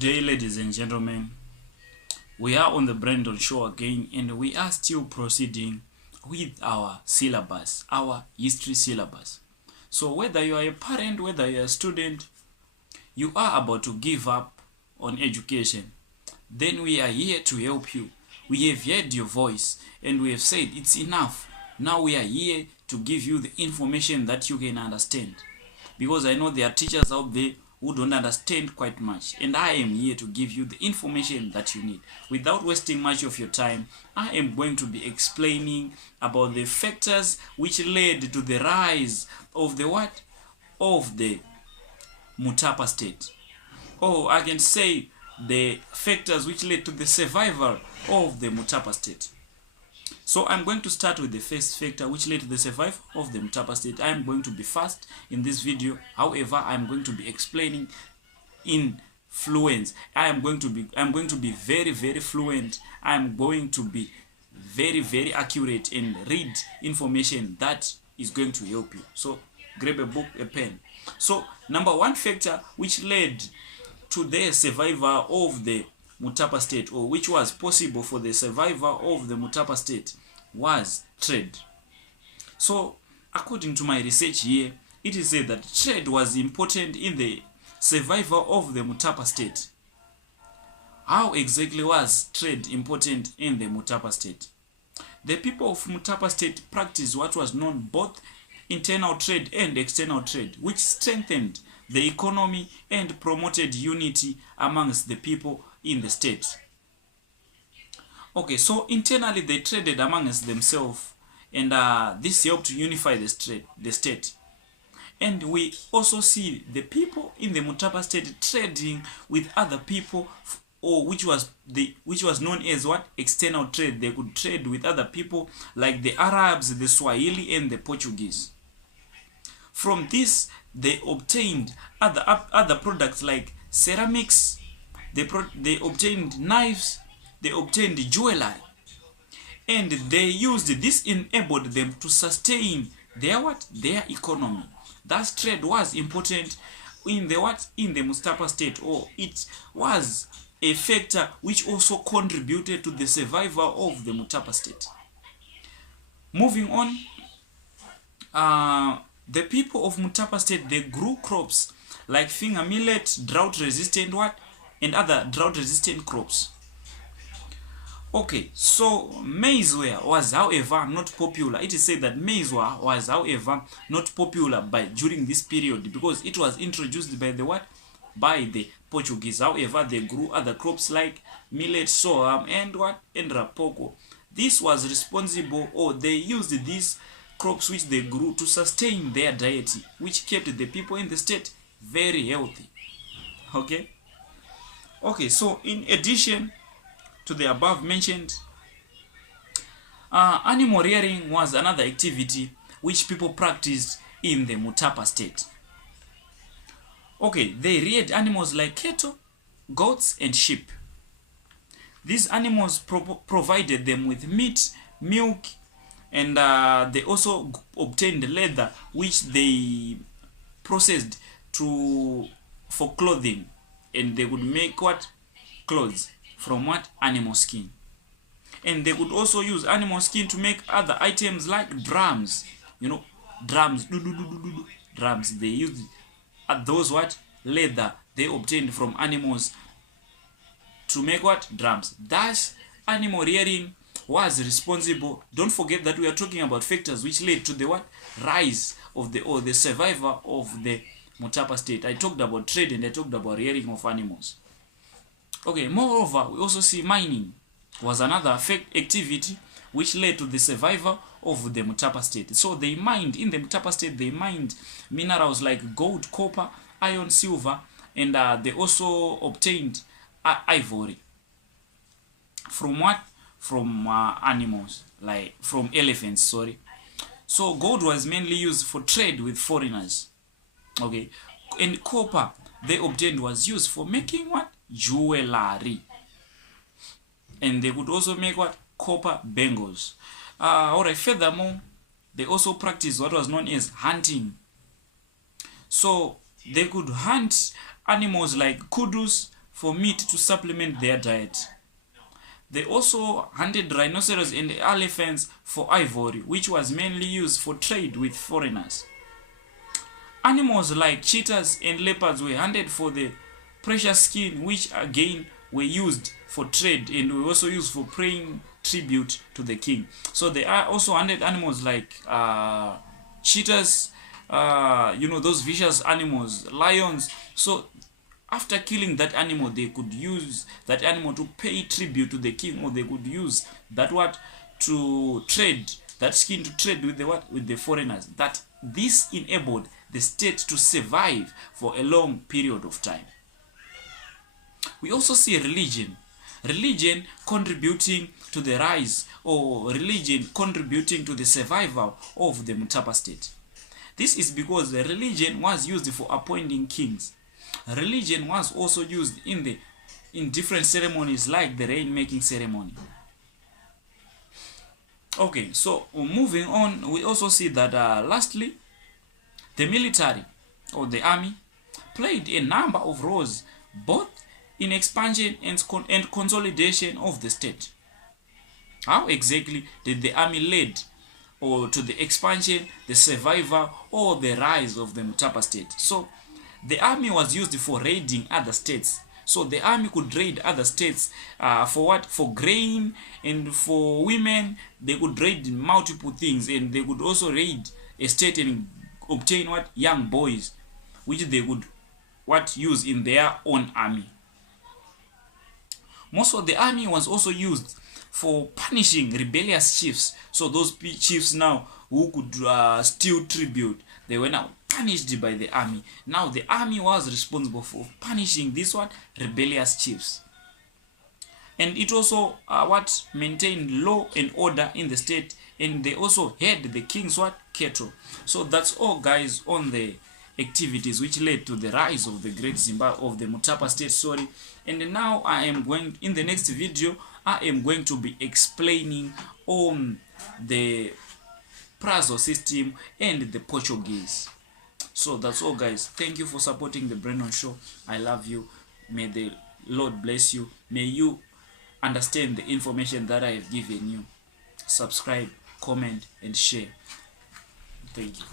day, ladies and gentlemen. We are on the Brandon Show again, and we are still proceeding with our syllabus, our history syllabus. So whether you are a parent, whether you are a student, you are about to give up on education, then we are here to help you. We have heard your voice and we have said it's enough. Now we are here to give you the information that you can understand. Because I know there are teachers out there who don't understand quite much, and I am here to give you the information that you need. Without wasting much of your time, I am going to be explaining about the factors which led to the rise of the what? Of the Mutapa state. Or I can say the factors which led to the survival of the Mutapa state. So I'm going to start with the first factor which led to the survival of the Mutapa state. I am going to be fast in this video. However, I'm going to be explaining in fluence. I'm going to be very fluent. I'm going to be very accurate and read information that is going to help you. So grab a book, a pen. So number one factor which led to the survival of the Mutapa state, or which was possible for the survival of the Mutapa state, was trade. So according to my research here, it is said that trade was important in the survival of the Mutapa state. How exactly was trade important in the Mutapa state? The people of Mutapa state practiced what was known both internal trade and external trade, which strengthened the economy and promoted unity amongst the people in the state. Okay, so internally they traded amongst themselves, and this helped to unify the state. And we also see the people in the Mutapa state trading with other people, or which was known as what? External trade. They could trade with other people like the Arabs, the Swahili, and the Portuguese. From this, they obtained other products like ceramics. They obtained knives, they obtained jewelry, and they used this enabled them to sustain their economy. Thus trade was important in the Mutapa state, or it was a factor which also contributed to the survival of the Mutapa state. Moving on, the people of Mutapa state, they grew crops like finger millet, drought resistant and other drought resistant crops. Okay, so maize was however not popular. It is said that maize was however not popular during this period because it was introduced by the Portuguese. However, they grew other crops like millet, sorghum, and rapoco. This was responsible, or they used these crops which they grew to sustain their diet, which kept the people in the state very healthy. Okay, so in addition to the above mentioned, animal rearing was another activity which people practiced in the Mutapa state. Okay, they reared animals like cattle, goats, and sheep. These animals provided them with meat, milk, and they also obtained leather, which they processed for clothing, and they would make clothes from animal skin. And they could also use animal skin to make other items like drums. Drums. Drums. They used those leather they obtained from animals to make drums. Thus, animal rearing was responsible. Don't forget that we are talking about factors which led to the rise of the survival of the Mutapa state. I talked about trade and I talked about rearing of animals. Okay, moreover, we also see mining was another activity which led to the survival of the Mutapa state. So in the Mutapa state, they mined minerals like gold, copper, iron, silver, and they also obtained ivory. From From animals, like from elephants, sorry. So gold was mainly used for trade with foreigners. Okay, and copper they obtained was used for making jewelry, and they could also make copper bangles. Alright, furthermore, they also practiced what was known as hunting. So they could hunt animals like kudus for meat to supplement their diet. They also hunted rhinoceros and elephants for ivory, which was mainly used for trade with foreigners. Animals like cheetahs and leopards were hunted for the precious skin, which again were used for trade and were also used for paying tribute to the king. So they are also hunted animals like cheetahs, those vicious animals, lions. So after killing that animal, they could use that animal to pay tribute to the king, or they could use that to trade that skin to trade with the foreigners. That this enabled the state to survive for a long period of time. We also see religion contributing to the rise, or religion contributing to the survival of the Mutapa state. This is because the religion was used for appointing kings. Religion was also used in different ceremonies like the rain-making ceremony. Okay, so moving on, we also see that lastly, the military or the army played a number of roles both in expansion and consolidation of the state. How exactly did the army lead or to the expansion, the survival, or the rise of the Mutapa state? So the army was used for raiding other states. So the army could raid other states for what? For grain, and for women they could raid multiple things, and they could also raid a state and obtain what? Young boys, which they would use in their own army. Most of the army was also used for punishing rebellious chiefs. So those chiefs now who could steal tribute, they were now punished by the army. Now the army was responsible for punishing these rebellious chiefs. And it also maintained law and order in the state, and they also had the king's cattle. So that's all, guys, on the activities which led to the rise of the great Zimbabwe, of the Mutapa state, sorry. And now in the next video, I am going to be explaining on the Prazo system and the Portuguese. So that's all, guys. Thank you for supporting the Brandon Show. I love you. May the Lord bless you. May you understand the information that I have given you. Subscribe, comment, and share. Thank you.